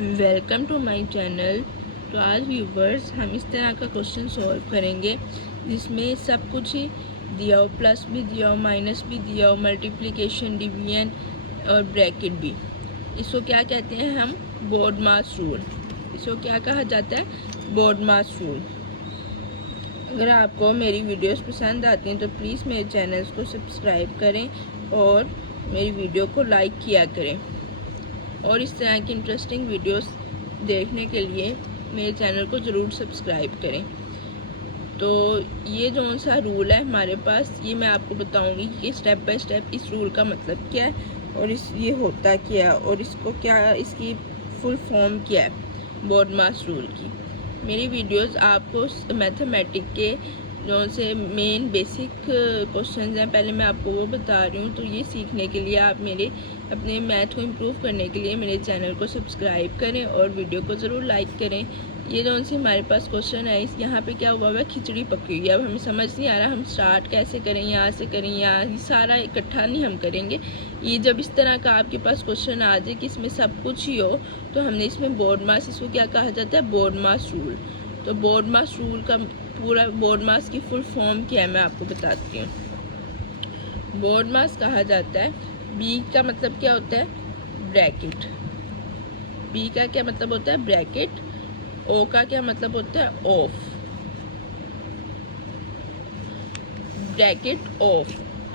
Welcome to my channel. तो आज viewers हम इस तरह का क्वेश्चन सॉल्व करेंगे जिसमें सब कुछ ही दिया हो, प्लस भी दिया हो, माइनस भी दिया हो, मल्टीप्लिकेशन, डिवीजन और ब्रैकेट भी। इसको क्या कहते हैं हम? BODMAS rule. इसको क्या कहा जाता है? BODMAS rule. अगर आपको मेरी वीडियोस पसंद आती हैं तो प्लीज़ मेरे चैनल को सब्सक्राइब करें और मेरी वीडियो को लाइक किया करें। और इस तरह की इंटरेस्टिंग वीडियोस देखने के लिए मेरे चैनल को ज़रूर सब्सक्राइब करें। तो ये जो सा रूल है हमारे पास, ये मैं आपको बताऊंगी कि स्टेप बाय स्टेप इस रूल का मतलब क्या है और ये होता क्या है और इसको क्या, इसकी फुल फॉर्म क्या है BODMAS रूल की। मेरी वीडियोस आपको मैथमेटिक के जो से मेन बेसिक क्वेश्चंस हैं, पहले मैं आपको वो बता रही हूँ। तो ये सीखने के लिए आप मेरे अपने मैथ को इम्प्रूव करने के लिए मेरे चैनल को सब्सक्राइब करें और वीडियो को ज़रूर लाइक करें। ये जो से हमारे पास क्वेश्चन है, इस यहाँ पे क्या हुआ हुआ है, खिचड़ी पकी हुई है। अब हमें समझ नहीं आ रहा हम स्टार्ट कैसे करें, यहाँ से करें, यहाँ सारा इकट्ठा नहीं हम करेंगे। ये जब इस तरह का आपके पास क्वेश्चन आ जाए कि इसमें सब कुछ ही हो, तो हमने इसमें BODMAS, इसको क्या कहा जाता है? BODMAS rule. तो BODMAS रूल का पूरा, BODMAS की फुल फॉर्म क्या है मैं आपको बताती हूँ। BODMAS कहा जाता है, B का मतलब क्या होता है? ब्रैकेट। B का क्या मतलब होता है? ब्रैकेट। O का क्या मतलब होता है? ऑफ। ब्रैकेट ऑफ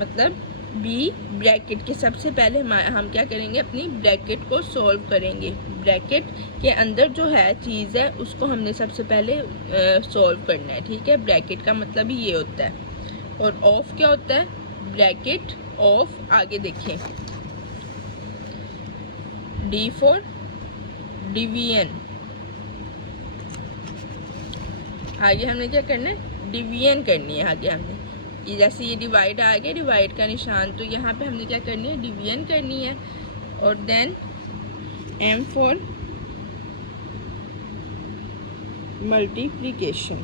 मतलब B ब्रैकेट के सबसे पहले हम क्या करेंगे? अपनी ब्रैकेट को सॉल्व करेंगे। ब्रैकेट के अंदर जो है चीज़ है उसको हमने सबसे पहले सॉल्व करना है, ठीक है। ब्रैकेट का मतलब ही ये होता है। और ऑफ क्या होता है? Bracket of. आगे देखें, D फॉर डिवीजन। आगे हमने क्या करना है? डिवीजन करनी है। आगे हमने ये जैसे ये डिवाइड आ गया, डिवाइड का निशान, तो यहाँ पे हमने क्या करनी है? डिवीजन करनी है। और देन M फॉर मल्टीप्लिकेशन।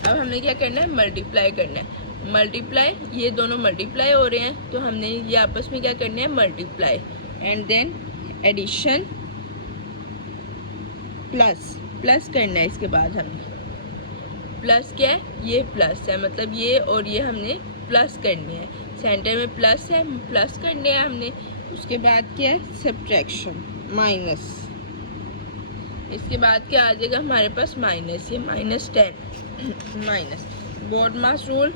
अब हमने क्या करना है? मल्टीप्लाई करना है। मल्टीप्लाई, ये दोनों मल्टीप्लाई हो रहे हैं तो हमने ये आपस में क्या करना है? Multiply. And then addition, plus. Plus करना है। इसके बाद हमने प्लस क्या है? ये प्लस है, मतलब ये और ये हमने प्लस करने हैं। सेंटर में प्लस है, प्लस करने हैं हमने। उसके बाद क्या है? Subtraction, minus. इसके बाद क्या आ जाएगा हमारे पास? माइनस। ये -10 माइनस। BODMAS रूल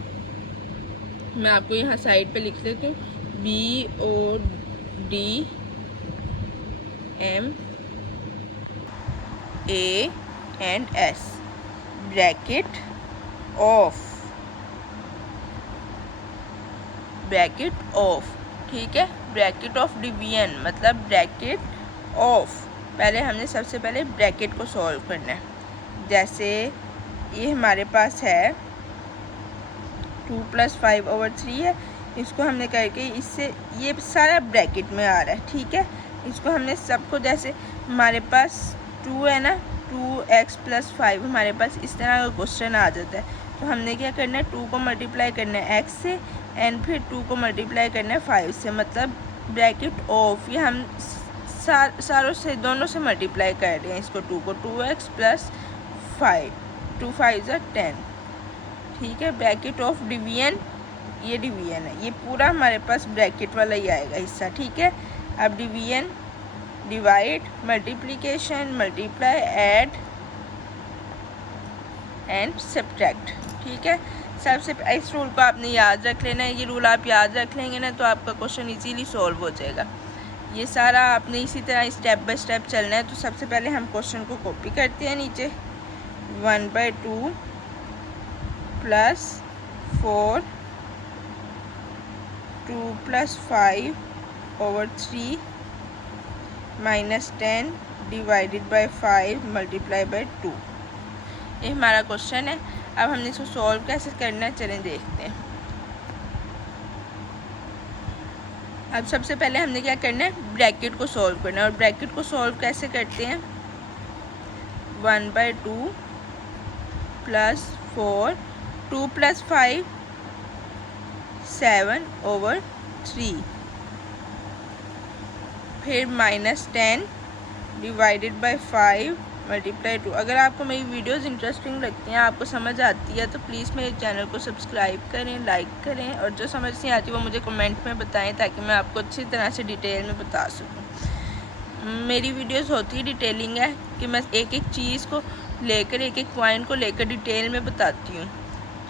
मैं आपको यहाँ साइड पे लिख लेती हूँ। BODMAS bracket of, bracket of, ठीक है। ब्रैकेट ऑफ डिवीजन मतलब ब्रैकेट ऑफ। पहले हमने सबसे पहले ब्रैकेट को सॉल्व करना है। जैसे ये हमारे पास है 2 + 5/3 है, इसको हमने करके इससे ये सारा ब्रैकेट में आ रहा है, ठीक है। इसको हमने सबको, जैसे हमारे पास 2 है ना, 2x + 5 हमारे पास इस तरह का क्वेश्चन आ जाता है। तो हमने क्या करना है? 2 को मल्टीप्लाई करना है x से एंड फिर 2 को मल्टीप्लाई करना है 5 से, मतलब ब्रैकेट ऑफ। ये हम सारों से, दोनों से मल्टीप्लाई कर रहे हैं इसको। 2 को 2x + 5, 2 5 = 10, ठीक है। ब्रैकेट ऑफ डिवीजन, ये डिवीजन है, ये पूरा हमारे पास ब्रैकेट वाला ही आएगा हिस्सा, ठीक है। अब division, divide, multiplication, multiply, add and subtract, ठीक है। सबसे इस रूल को आपने याद रख लेना है। ये रूल आप याद रख लेंगे ना तो आपका क्वेश्चन इजीली सॉल्व हो जाएगा। ये सारा आपने इसी तरह स्टेप बाय स्टेप चलना है। तो सबसे पहले हम क्वेश्चन को कॉपी करते हैं नीचे। 1/2 + 4 2 + 5/3 -10 / 5 × 2। ये हमारा क्वेश्चन है। अब हमने इसको सॉल्व कैसे करना है, चलें देखते हैं। अब सबसे पहले हमने क्या करना है? ब्रैकेट को सॉल्व करना है। और ब्रैकेट को सॉल्व कैसे करते हैं? 1/2 + 4 2 + 5 7/3, फिर -10 डिवाइडेड बाय 5 मल्टीप्लाई 2। अगर आपको मेरी वीडियोस इंटरेस्टिंग लगती हैं, आपको समझ आती है, तो प्लीज़ मेरे चैनल को सब्सक्राइब करें, लाइक करें, और जो समझ नहीं आती वो मुझे कमेंट में बताएं ताकि मैं आपको अच्छी तरह से डिटेल में बता सकूं। मेरी वीडियोस होती डिटेलिंग है कि मैं एक एक चीज़ को लेकर, एक एक पॉइंट को लेकर डिटेल में बताती हूँ।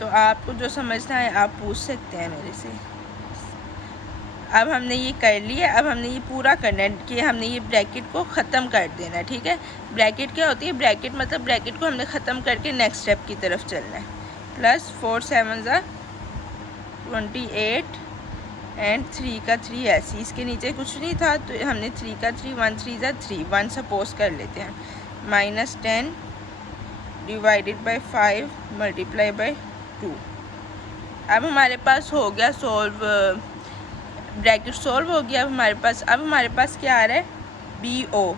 तो आपको जो समझना है आप पूछ सकते हैं मेरे से। अब हमने ये कर लिया, अब हमने ये पूरा करना है कि हमने ये ब्रैकेट को ख़त्म कर देना है। ठीक है, ब्रैकेट क्या होती है? ब्रैकेट मतलब ब्रैकेट को हमने ख़त्म करके नेक्स्ट स्टेप की तरफ चलना है। प्लस 4 7 28 एंड 3 का 3 ऐसी, इसके नीचे कुछ नहीं था तो हमने 3 का 3, 1 3 3 1 सपोज कर लेते हैं। -10 डिवाइडेड बाई 5 मल्टीप्लाई बाई 2। अब हमारे पास हो गया सॉल्व, ब्रैकेट सॉल्व हो गया। अब हमारे पास क्या आ रहा है? BO,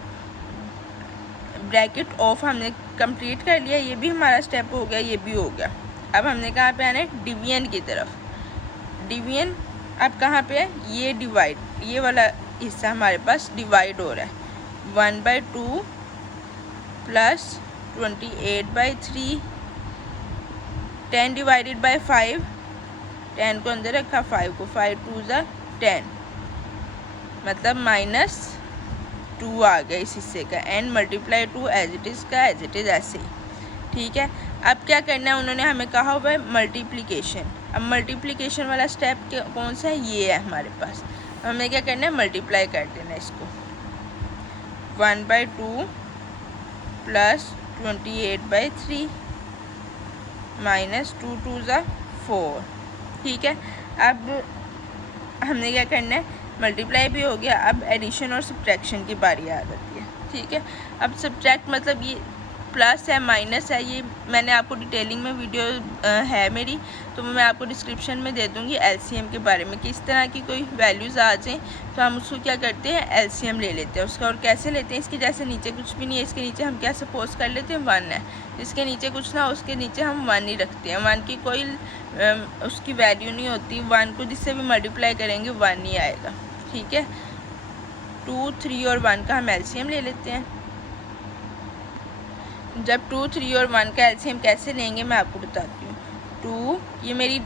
ब्रैकेट ऑफ हमने कंप्लीट कर लिया। ये भी हमारा स्टेप हो गया, ये भी हो गया। अब हमने कहाँ पे आना है? डिवीजन की तरफ। डिवीजन अब कहाँ पे है? ये डिवाइड, ये वाला हिस्सा हमारे पास डिवाइड हो रहा है। 1/2 प्लस 28/3, 10 डिवाइडेड बाई 5, 10 को अंदर रखा, 5 को, 5 2 10, मतलब -2 आ गया इस हिस्से का। And multiply 2 as it is का एज इट इज़ ऐसे ही। ठीक है, अब क्या करना है? उन्होंने हमें कहा हुआ है मल्टीप्लिकेशन। अब मल्टीप्लिकेशन वाला स्टेप कौन सा है? ये है हमारे पास। हमें क्या करना है? मल्टीप्लाई कर देना है इसको। 1/2 प्लस 28/3 -2 2 4। ठीक है, अब हमने क्या करना है? मल्टीप्लाई भी हो गया। अब एडिशन और सब्ट्रैक्शन की बारी आ जाती है। ठीक है, अब सब्ट्रैक्ट मतलब ये प्लस है माइनस है, ये मैंने आपको डिटेलिंग में वीडियो है मेरी, तो मैं आपको डिस्क्रिप्शन में दे दूँगी LCM के बारे में कि इस तरह की कोई वैल्यूज़ आ जाएँ तो हम उसको क्या करते हैं? LCM ले लेते हैं उसका। और कैसे लेते हैं? इसके जैसे नीचे कुछ भी नहीं है, इसके नीचे हम क्या सपोज कर लेते हैं? 1 है। इसके नीचे कुछ ना, उसके नीचे हम 1 ही रखते हैं। 1 की कोई उसकी वैल्यू नहीं होती। 1 को जिससे भी मल्टीप्लाई करेंगे 1 ही आएगा। ठीक है, 2 3 और 1 का हम LCM ले लेते हैं। जब 2 3 और 1 का LCM कैसे लेंगे मैं आपको बताती हूँ। 2, ये मेरी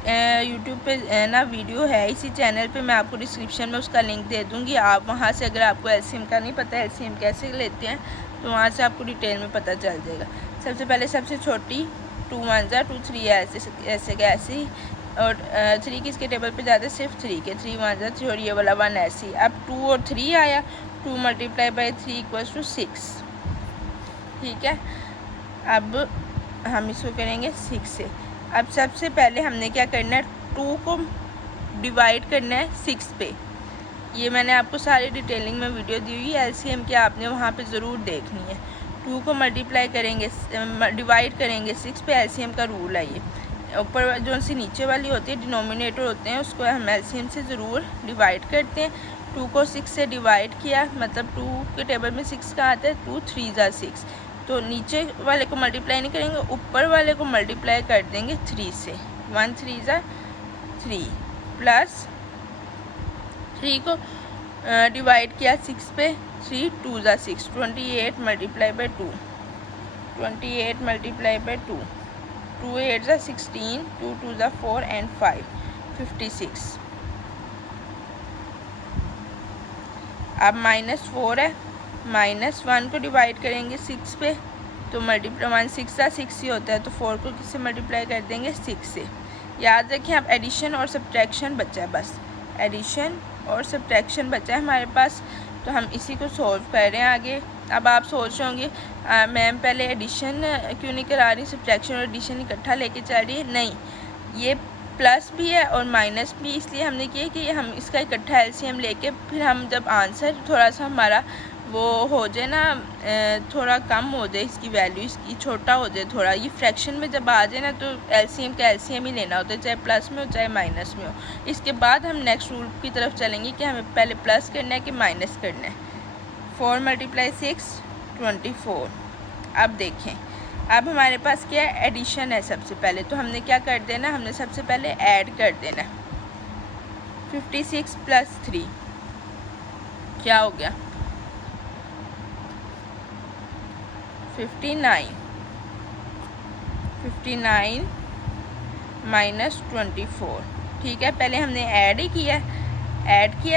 यूट्यूब पे ना वीडियो है, इसी चैनल पे मैं आपको डिस्क्रिप्शन में उसका लिंक दे दूँगी। आप वहाँ से, अगर आपको LCM का नहीं पता LCM कैसे लेते हैं, तो वहाँ से आपको डिटेल में पता चल जाएगा। सबसे पहले सबसे छोटी 2 1 2 3 ऐसे के ऐसे ही, और 3 किसके टेबल पे जाते हैं? सिर्फ 3 के। 3 1 3 और ये वाला 1 ऐसे ही। अब 2 और 3 आया, 2 मल्टीप्लाई बाई 3 = 6। ठीक है, अब हम इसको करेंगे 6 से। अब सबसे पहले हमने क्या करना है? 2 को डिवाइड करना है 6 पे। ये मैंने आपको सारी डिटेलिंग में वीडियो दी हुई है LCM की, आपने वहाँ पे ज़रूर देखनी है। 2 को मल्टीप्लाई करेंगे, डिवाइड करेंगे 6 पे। LCM का रूल है ये। ऊपर जो सी नीचे वाली होती है डिनोमिनेटर होते हैं, उसको हम LCM से ज़रूर डिवाइड करते हैं। 2 को 6 से डिवाइड किया, मतलब 2 के टेबल में 6 का आता है। 2 3 6, तो नीचे वाले को मल्टीप्लाई नहीं करेंगे, ऊपर वाले को मल्टीप्लाई कर देंगे 3 से। 1 3 3 प्लस 3 को डिवाइड किया 6 पे, 3 2 6, 28 multiply by 2, 28 multiply by 2, 2 8 16, 2 2 4 and 5 56। अब -4 है, -1 को डिवाइड करेंगे 6 पे, तो मल्टीप्लाई 1 6 6 ही होता है, तो 4 को किससे मल्टीप्लाई कर देंगे? 6 से। याद रखें, अब एडिशन और सब्ट्रैक्शन बचा है, बस एडिशन और सब्ट्रैक्शन बचा है हमारे पास, तो हम इसी को सॉल्व कर रहे हैं आगे। अब आप सोच रहे होंगे मैम पहले एडिशन क्यों नहीं करा रही, सब्ट्रैक्शन और एडिशन इकट्ठा लेके चल रही है? नहीं, ये प्लस भी है और माइनस भी इसलिए हमने किया कि हम इसका इकट्ठा LCM लेके फिर हम जब आंसर थोड़ा सा हमारा वो हो जाए ना, थोड़ा कम हो जाए, इसकी वैल्यू इसकी छोटा हो जाए थोड़ा, ये फ्रैक्शन में जब आ जाए ना, तो LCM का LCM ही लेना होता है, चाहे प्लस में हो चाहे माइनस में हो। इसके बाद हम नेक्स्ट रूल की तरफ चलेंगे कि हमें पहले प्लस करना है कि माइनस करना है। 4 × 6 24। अब देखें, अब हमारे पास क्या है? एडिशन है सबसे पहले, तो हमने क्या कर देना? हमने सबसे पहले ऐड कर देना। 56 + 3 क्या हो गया? 59 माइनस 24। ठीक है, पहले हमने ऐड ही किया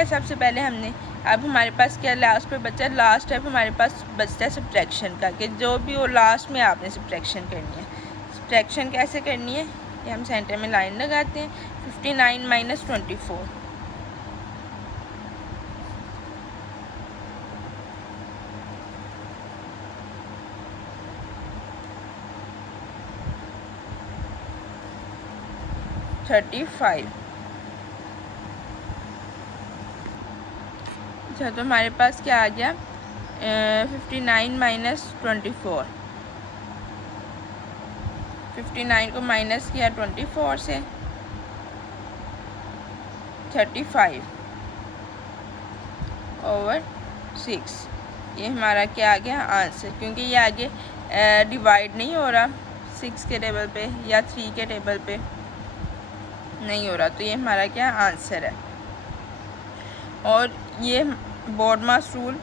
सबसे पहले हमने। अब हमारे पास क्या लास्ट पे बचा, लास्ट स्टेप हमारे पास बचता है सब्ट्रैक्शन का, कि जो भी वो लास्ट में आपने सब्ट्रैक्शन करनी है। सब्ट्रैक्शन कैसे करनी है, ये हम सेंटर में लाइन लगाते हैं। 59 माइनस 24, 35। अच्छा, तो हमारे पास क्या आ गया, 59 माइनस 24। 59 को माइनस किया 24 से, 35 ओवर 6। ये हमारा क्या आ गया आंसर, क्योंकि ये आगे डिवाइड नहीं हो रहा 6 के टेबल पे या 3 के टेबल पे नहीं हो रहा, तो ये हमारा क्या आंसर है। और ये बॉडमास रूल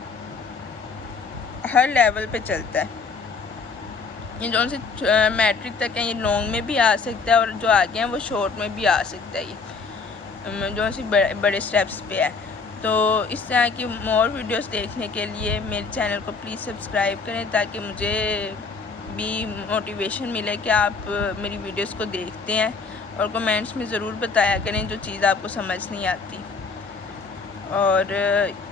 हर लेवल पे चलता है। ये जो से मैट्रिक तक है, ये लॉन्ग में भी आ सकता है, और जो आगे हैं वो शॉर्ट में भी आ सकता है। ये जो से बड़े स्टेप्स पे है। तो इस तरह की मोर वीडियोस देखने के लिए मेरे चैनल को प्लीज़ सब्सक्राइब करें, ताकि मुझे भी मोटिवेशन मिले कि आप मेरी वीडियोस को देखते हैं। और कमेंट्स में ज़रूर बताया करें जो चीज़ आपको समझ नहीं आती। और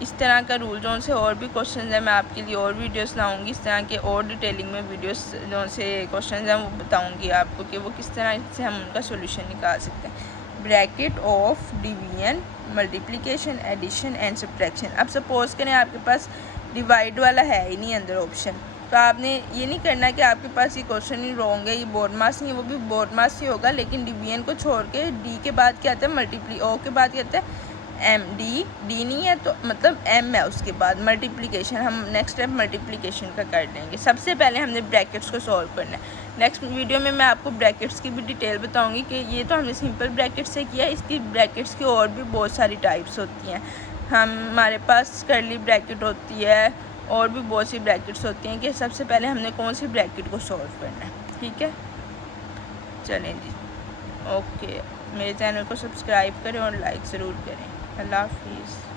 इस तरह का रूल जोन से और भी क्वेश्चन है, मैं आपके लिए और वीडियोस लाऊंगी। इस तरह के और डिटेलिंग में वीडियोस जो से क्वेश्चन हैं वो बताऊंगी आपको कि वो किस तरह से हम उनका सोल्यूशन निकाल सकते हैं। Bracket of division, multiplication, addition and subtraction. अब सपोज़ करें आपके पास डिवाइड वाला है ही नहीं अंदर ऑप्शन, तो आपने ये नहीं करना कि आपके पास ये क्वेश्चन ही रॉन्ग है, ये बोर्ड मास नहीं है, वो भी बोर्ड मास ही होगा, लेकिन डिवीजन को छोड़ के डी के बाद क्या आता है मल्टीप्ली, ओ के बाद क्या आता है एम, डी नहीं है तो मतलब एम है उसके बाद मल्टीप्लिकेशन। हम नेक्स्ट स्टेप मल्टीप्लिकेशन का कर लेंगे। सबसे पहले हमने ब्रैकेट्स को सॉल्व करना है। नेक्स्ट वीडियो में मैं आपको ब्रैकेट्स की भी डिटेल बताऊंगी कि ये तो हमने सिंपल ब्रैकेट से किया, इसकी ब्रैकेट्स की और भी बहुत सारी टाइप्स होती हैं। हमारे पास कर्ली ब्रैकेट होती है और भी बहुत सी ब्रैकेट्स होती हैं, कि सबसे पहले हमने कौन सी ब्रैकेट को सॉल्व करना है। ठीक है, चलें जी, ओके। मेरे चैनल को सब्सक्राइब करें और लाइक ज़रूर करें। अल्लाह हाफिज़।